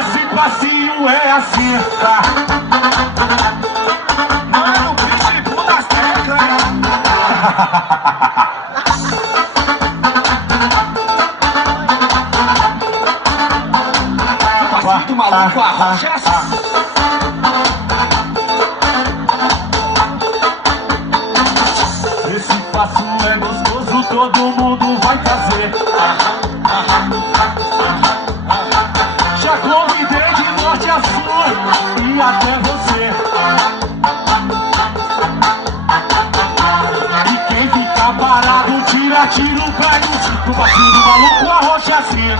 Esse passinho é assim, tá? Mano, pitbull das tecas. O passinho do maluco, a rocha é assim. Esse passo é gostoso, todo mundo vai fazer. Já convidei de norte a sul e até você. E quem ficar parado, tira tiro, pega o cinto. O passinho do maluco, a rocha assim.